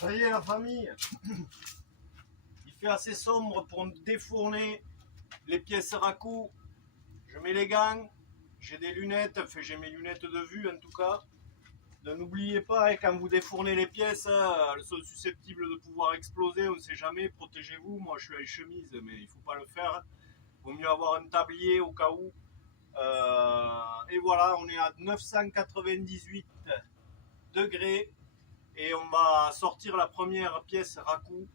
Ça y est la famille, il fait assez sombre pour défourner les pièces raku. Je mets les gants, j'ai des lunettes, enfin j'ai mes lunettes de vue en tout cas. N'oubliez pas, quand vous défournez les pièces, elles sont susceptibles de pouvoir exploser, on ne sait jamais, protégez-vous. Moi je suis à chemise, mais il ne faut pas le faire. Il vaut mieux avoir un tablier au cas où. Et voilà, on est à 998 degrés. Et on va sortir la première pièce raku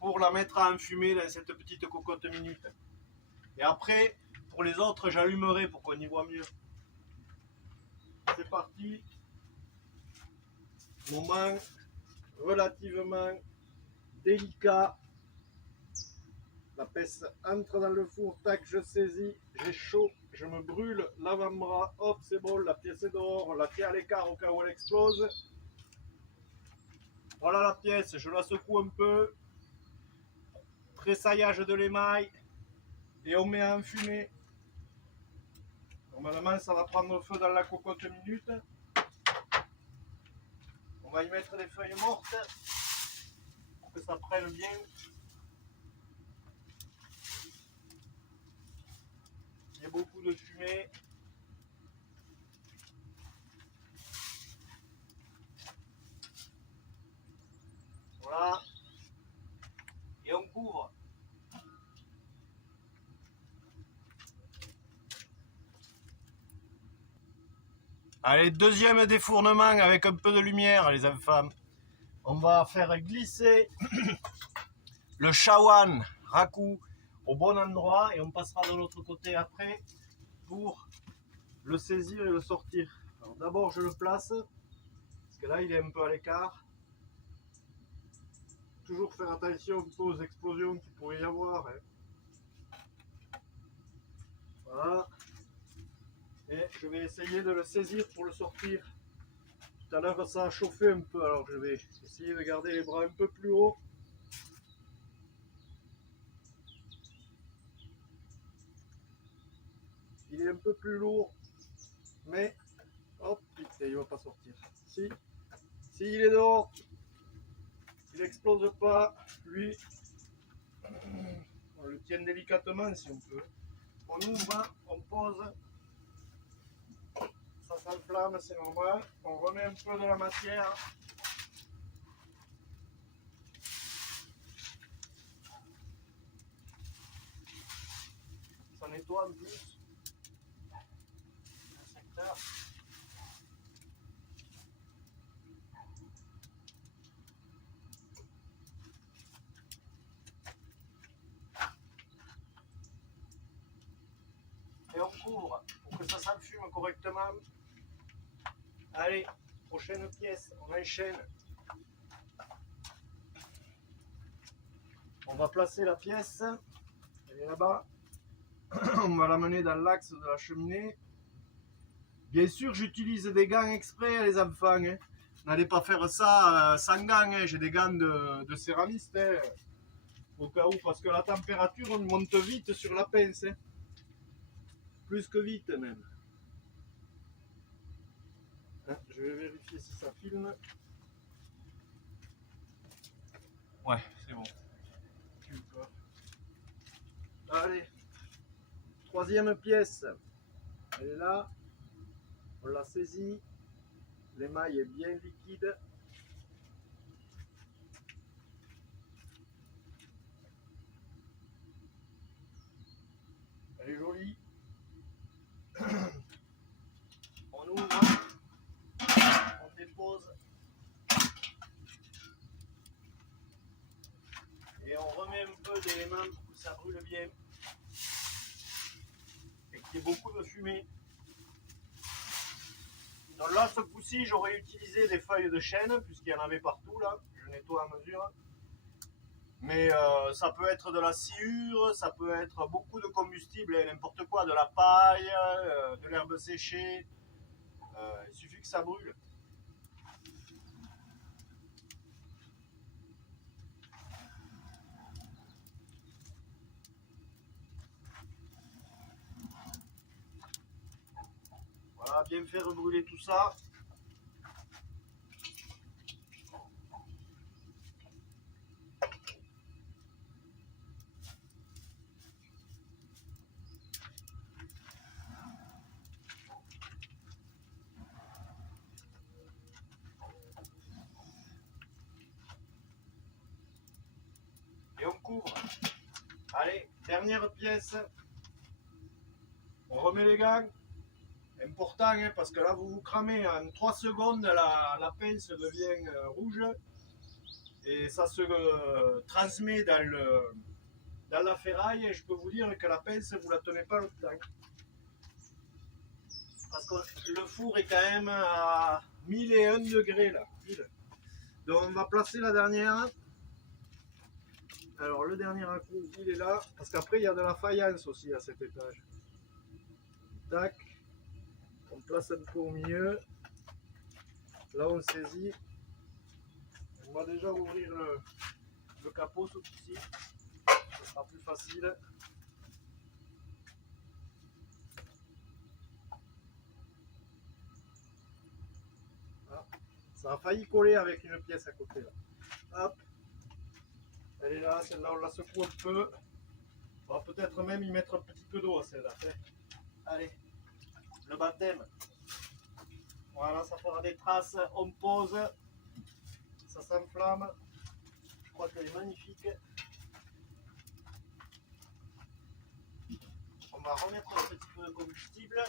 pour la mettre à enfumer dans cette petite cocotte minute. Et après, pour les autres, j'allumerai pour qu'on y voit mieux. C'est parti. Moment relativement délicat. La pièce entre dans le four, tac, je saisis, j'ai chaud, je me brûle l'avant-bras, hop, c'est bon, la pièce est dehors, on la tient à l'écart au cas où elle explose. Voilà la pièce, je la secoue un peu. Tressaillage de l'émail et on met à enfumer. Normalement ça va prendre feu dans la cocotte minute. On va y mettre des feuilles mortes pour que ça prenne bien. Il y a beaucoup de fumée. Voilà. Et on couvre. Allez, deuxième défournement avec un peu de lumière, les enfants. On va faire glisser le shawan raku au bon endroit et on passera de l'autre côté après pour le saisir et le sortir. Alors d'abord je le place, parce que là il est un peu à l'écart. Toujours faire attention un peu aux explosions qu'il pourrait y avoir. Voilà. Et je vais essayer de le saisir pour le sortir. Tout à l'heure ça a chauffé un peu, alors je vais essayer de garder les bras un peu plus haut. Il est un peu plus lourd, mais hop, il ne va pas sortir. Si il est dehors, il n'explose pas, lui, on le tient délicatement si on peut. On ouvre, on pose, ça s'enflamme, c'est normal. On remet un peu de la matière. Ça nettoie en plus le secteur. Et on couvre pour que ça s'enfume correctement. Allez, prochaine pièce, on enchaîne. On va placer la pièce, elle est là-bas. On va l'amener dans l'axe de la cheminée. Bien sûr, j'utilise des gants exprès, les enfants. N'allez pas faire ça sans gants. J'ai des gants de céramiste. Au cas où, parce que la température monte vite sur la pince. Plus que vite même. Je vais vérifier si ça filme. Ouais, c'est bon. Allez, troisième pièce. Elle est là. On l'a saisie. L'émail est bien liquide. Elle est jolie. On ouvre. On dépose. Et on remet un peu d'éléments pour que ça brûle bien. Et qu'il y ait beaucoup de fumée. Donc là, ce coup-ci, j'aurais utilisé des feuilles de chêne, puisqu'il y en avait partout là. Je nettoie à mesure. Mais ça peut être de la sciure, ça peut être beaucoup de combustible, n'importe quoi, de la paille, de l'herbe séchée. Il suffit que ça brûle. Voilà, bien faire brûler tout ça. découvre. Allez, dernière pièce. On remet les gants. Important, hein, parce que là vous vous cramez en 3 secondes, la pince devient rouge et ça se transmet dans la ferraille, et je peux vous dire que la pince vous la tenez pas longtemps parce que le four est quand même à 1001 degrés là. Donc on va placer la dernière. Alors le dernier à-coup il est là, parce qu'après il y a de la faïence aussi à cet étage. Tac. On place un peu au milieu. Là on saisit. On va déjà ouvrir le capot ce coup-ci. Ce sera plus facile. Ah, ça a failli coller avec une pièce à côté là. Hop. Elle est là, celle-là on la secoue un peu. On va peut-être même y mettre un petit peu d'eau à celle-là. Allez, le baptême. Voilà, ça fera des traces, on pose, ça s'enflamme. Je crois qu'elle est magnifique. On va remettre un petit peu de combustible.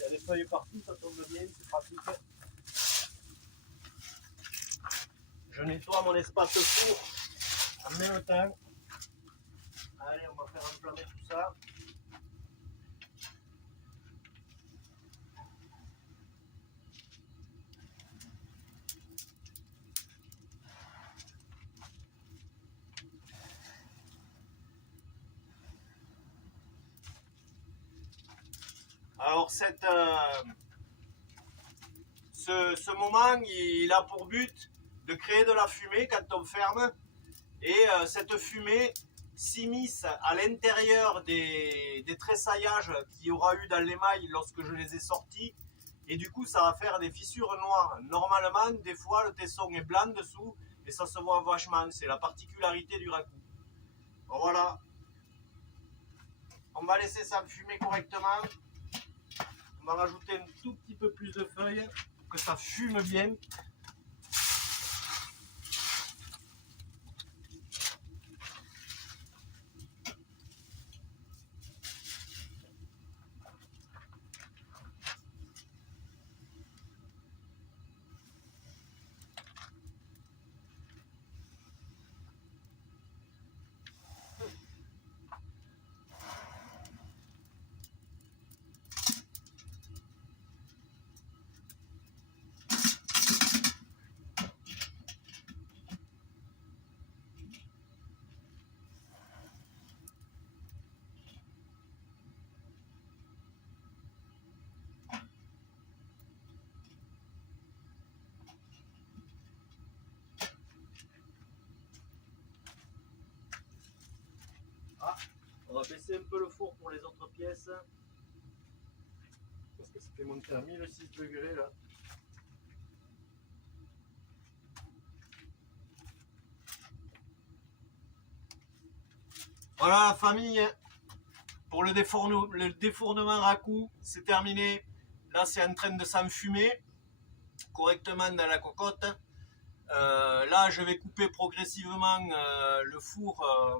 Il y a des feuilles partout, ça tombe bien, c'est pratique. Je nettoie mon espace four en même temps. Allez, on va faire enflammer tout ça. Alors ce moment, il a pour but de créer de la fumée quand on ferme. Et cette fumée s'immisce à l'intérieur des tressaillages qu'il y aura eu dans l'émail lorsque je les ai sortis. Et du coup, ça va faire des fissures noires. Normalement, des fois, le tesson est blanc dessous et ça se voit vachement. C'est la particularité du ragoût. Bon, voilà. On va laisser ça fumer correctement. On va rajouter un tout petit peu plus de feuilles pour que ça fume bien. On va baisser un peu le four pour les autres pièces. Parce que c'était monté à 1006 degrés là. Voilà la famille. Pour le défournement ragoût, c'est terminé. Là c'est en train de s'enfumer correctement dans la cocotte. Là je vais couper progressivement le four,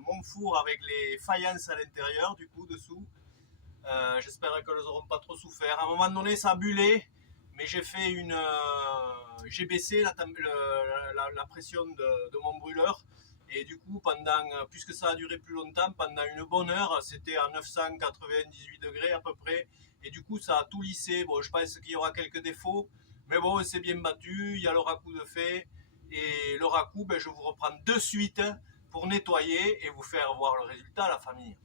mon four avec les faïences à l'intérieur du coup dessous. J'espère qu'elles n'auront pas trop souffert. À un moment donné ça a bullé, mais j'ai fait j'ai baissé la pression de mon brûleur. Et du coup, puisque ça a duré plus longtemps, pendant une bonne heure, c'était à 998 degrés à peu près. Et du coup, ça a tout lissé. Bon, je pense qu'il y aura quelques défauts. Mais bon, c'est bien battu. Il y a le ragoût de fait. Et le ragoût, je vous reprends de suite pour nettoyer et vous faire voir le résultat à la famille.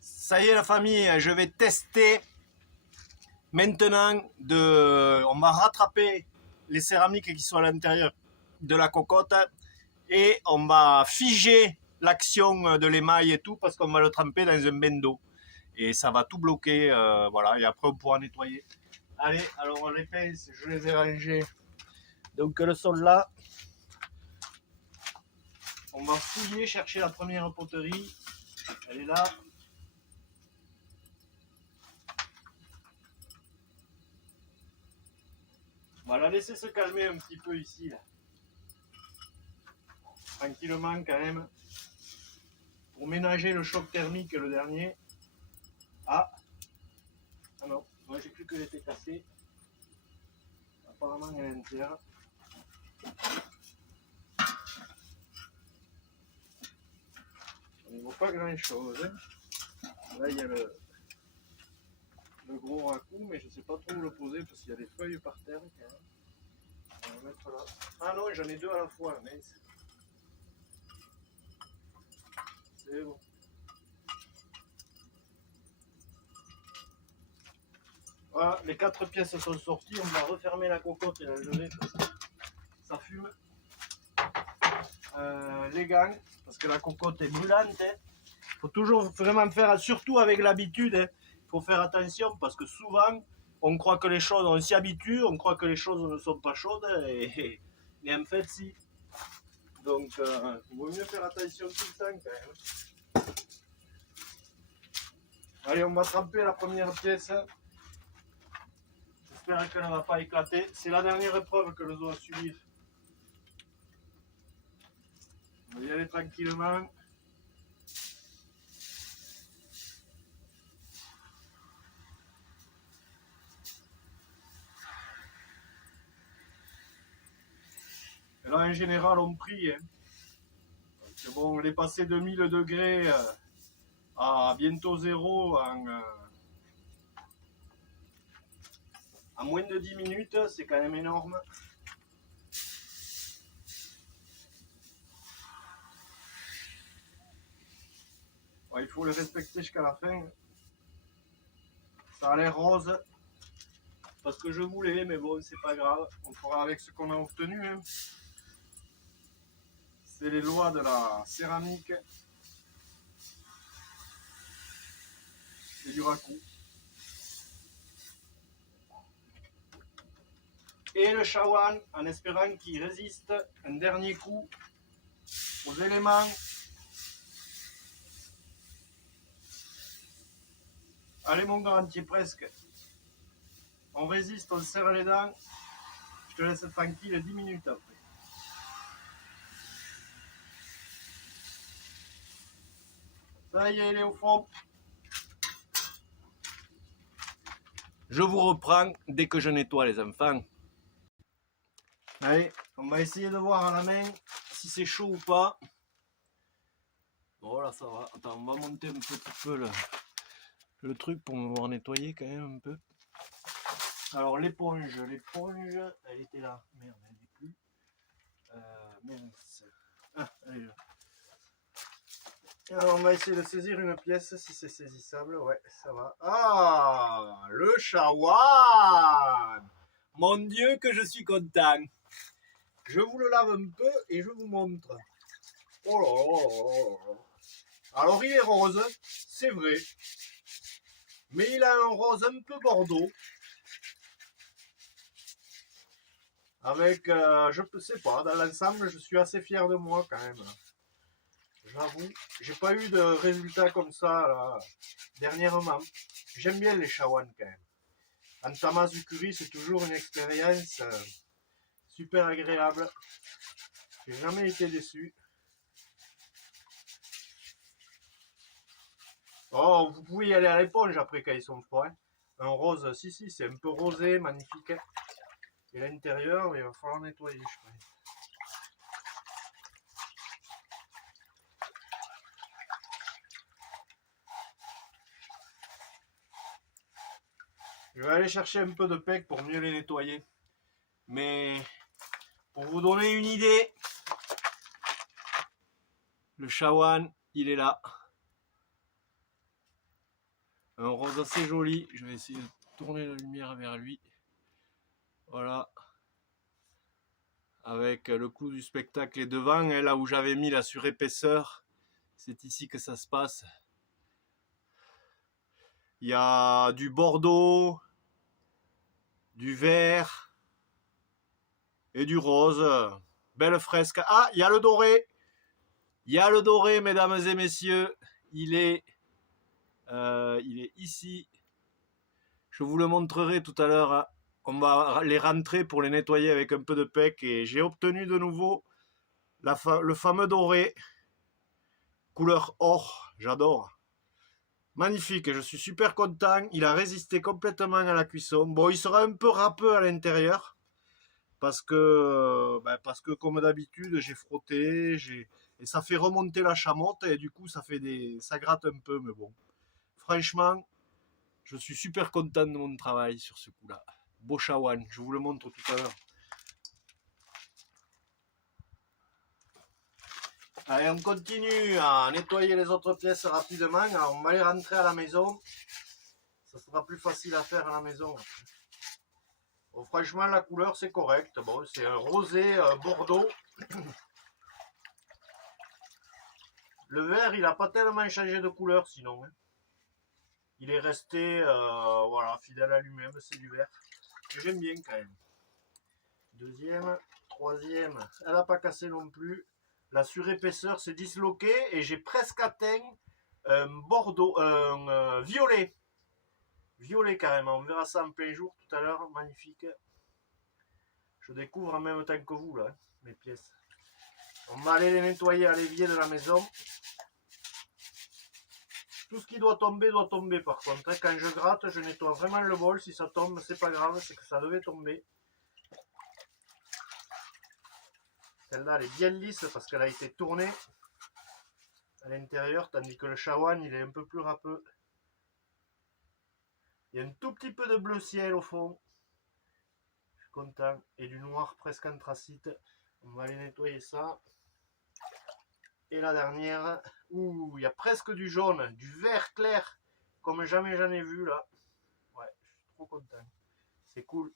Ça y est la famille, je vais tester maintenant. On va rattraper les céramiques qui sont à l'intérieur de la cocotte et on va figer l'action de l'émail et tout parce qu'on va le tremper dans un bain d'eau et ça va tout bloquer, voilà, et après on pourra nettoyer. Allez, alors les pinces, je les ai rangées Donc elles sont là. On va fouiller, chercher la première poterie. Elle est là. On va la laisser se calmer un petit peu ici, là. Tranquillement quand même. Pour ménager le choc thermique le dernier. Ah non, moi j'ai cru qu'elle était cassée. Apparemment elle est entière. On ne voit pas grand chose. Hein. Là il y a le gros raccou, mais je ne sais pas trop où le poser parce qu'il y a des feuilles par terre quand même. On va mettre là. Ah non, j'en ai deux à la fois, mince. C'est bon. Voilà, les 4 pièces sont sorties. On va refermer la cocotte et la lever parce que ça fume. Les gants, parce que la cocotte est brûlante. Il faut toujours vraiment faire, surtout avec l'habitude, il faut faire attention parce que souvent on croit que les choses, on s'y habitue, on croit que les choses ne sont pas chaudes et en fait si. Donc il vaut mieux faire attention tout le temps quand même. Allez, on va tremper la première pièce. J'espère qu'elle ne va pas éclater. C'est la dernière épreuve que je dois subir. On va y aller tranquillement. Et là, en général, on prie. Hein. Donc, bon, on est passé de 1000 degrés à bientôt 0 en moins de 10 minutes. C'est quand même énorme. Ouais, il faut le respecter jusqu'à la fin. Ça a l'air rose. Parce que je voulais, mais bon, c'est pas grave. On fera avec ce qu'on a obtenu. Hein. C'est les lois de la céramique et du raccou. Et le chawan, en espérant qu'il résiste un dernier coup aux éléments. Allez mon grand, tu es presque. On résiste, on serre les dents. Je te laisse tranquille 10 minutes après. Ça y est, il est au fond. Je vous reprends dès que je nettoie les enfants. Allez, on va essayer de voir à la main si c'est chaud ou pas. Bon là ça va. Attends, on va monter un petit peu le truc pour me voir nettoyer quand même un peu. Alors l'éponge, elle était là. Merde, elle n'est plus. Mince. Ah, elle est là. Alors on va essayer de saisir une pièce si c'est saisissable. Ouais, ça va. Ah, le chawan. Mon Dieu que je suis content. Je vous le lave un peu et je vous montre. Oh là là là là. Alors il est rose, c'est vrai. Mais il a un rose un peu bordeaux. Avec, je ne sais pas, dans l'ensemble, je suis assez fier de moi quand même. J'avoue, j'ai pas eu de résultats comme ça là, dernièrement. J'aime bien les chawan quand même. En Tamazukuri, c'est toujours une expérience super agréable. J'ai jamais été déçu. Oh, vous pouvez y aller à l'éponge après quand ils sont froids. Hein. Un rose, si, c'est un peu rosé, magnifique. Et l'intérieur, il va falloir nettoyer, je pense. Je vais aller chercher un peu de pec pour mieux les nettoyer. Mais pour vous donner une idée, le chawan, il est là. Un rose assez joli. Je vais essayer de tourner la lumière vers lui. Voilà. Avec le clou du spectacle est devant. Et là où j'avais mis la surépaisseur, c'est ici que ça se passe. Il y a du bordeaux, du vert, et du rose. Belle fresque. Ah, il y a le doré. Il y a le doré, mesdames et messieurs. Il est ici. Je vous le montrerai tout à l'heure. On va les rentrer pour les nettoyer avec un peu de pec. Et j'ai obtenu de nouveau le fameux doré. Couleur or. J'adore. Magnifique, je suis super content. Il a résisté complètement à la cuisson. Bon, il sera un peu râpeux à l'intérieur. Parce que comme d'habitude, j'ai frotté. Et ça fait remonter la chamotte. Et du coup, ça gratte un peu. Mais bon, franchement, je suis super content de mon travail sur ce coup-là. Beau chawan, je vous le montre tout à l'heure. Allez, on continue à nettoyer les autres pièces rapidement. Alors, on va les rentrer à la maison. Ça sera plus facile à faire à la maison. Bon, franchement, la couleur, c'est correct. Bon, c'est un rosé bordeaux. Le vert, il n'a pas tellement changé de couleur, sinon. Hein. Il est resté voilà, fidèle à lui-même, c'est du vert. J'aime bien quand même. Deuxième, troisième, elle n'a pas cassé non plus. La surépaisseur s'est disloquée et j'ai presque atteint un bordeaux, violet. Violet carrément, on verra ça en plein jour tout à l'heure, magnifique. Je découvre en même temps que vous là, mes pièces. On va aller les nettoyer à l'évier de la maison. Tout ce qui doit tomber par contre. Quand je gratte, je nettoie vraiment le bol. Si ça tombe, c'est pas grave, c'est que ça devait tomber. Celle-là, elle est bien lisse parce qu'elle a été tournée à l'intérieur, tandis que le chawan, il est un peu plus râpeux. Il y a un tout petit peu de bleu ciel au fond. Je suis content. Et du noir presque anthracite. On va aller nettoyer ça. Et la dernière, ouh, il y a presque du jaune, du vert clair, comme jamais j'en ai vu là. Ouais, je suis trop content. C'est cool.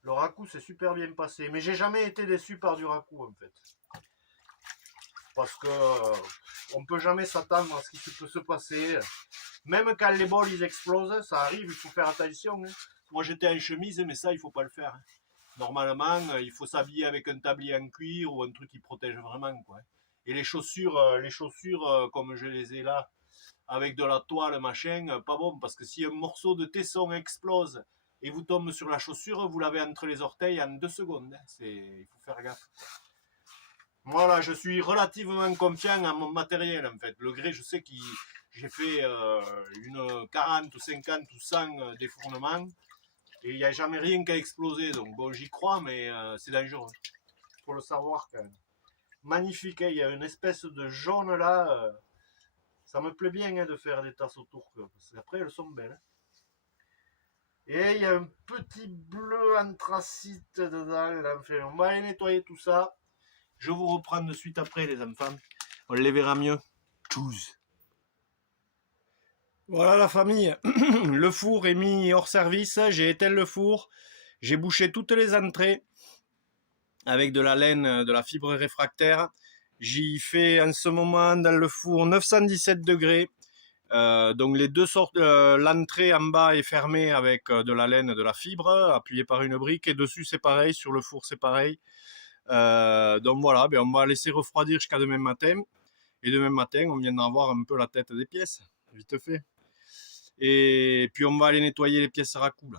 Le raku s'est super bien passé. Mais j'ai jamais été déçu par du raku en fait. Parce que on peut jamais s'attendre à ce qui peut se passer. Même quand les bols ils explosent, ça arrive, il faut faire attention. Hein. Moi j'étais en chemise, mais ça il faut pas le faire. Hein. Normalement, il faut s'habiller avec un tablier en cuir ou un truc qui protège vraiment. Quoi. Et les chaussures comme je les ai là, avec de la toile, machin, pas bon. Parce que si un morceau de tesson explose et vous tombe sur la chaussure, vous l'avez entre les orteils en 2 secondes. Hein. Il faut faire gaffe. Voilà, je suis relativement confiant en mon matériel en fait. Le grès, je sais que j'ai fait une 40 ou 50 ou 100 défournements et il n'y a jamais rien qui a explosé. Donc bon, j'y crois, mais c'est dangereux. Il faut le savoir quand même. Magnifique, hein, il y a une espèce de jaune là. Ça me plaît bien hein, de faire des tasses autour. Parce qu'après, elles sont belles. Et il y a un petit bleu anthracite dedans. Là. Enfin, on va aller nettoyer tout ça. Je vous reprends de suite après les enfants. On les verra mieux. Tchuss. Voilà la famille. Le four est mis hors service. J'ai éteint le four. J'ai bouché toutes les entrées avec de la laine, de la fibre réfractaire. J'y fais en ce moment dans le four 917 degrés. Donc les deux sortes, l'entrée en bas est fermée avec de la laine, de la fibre, appuyée par une brique. Et dessus c'est pareil, sur le four c'est pareil. Donc voilà, on va laisser refroidir jusqu'à demain matin. Et demain matin, on viendra voir un peu la tête des pièces, vite fait. Et puis on va aller nettoyer les pièces raku là.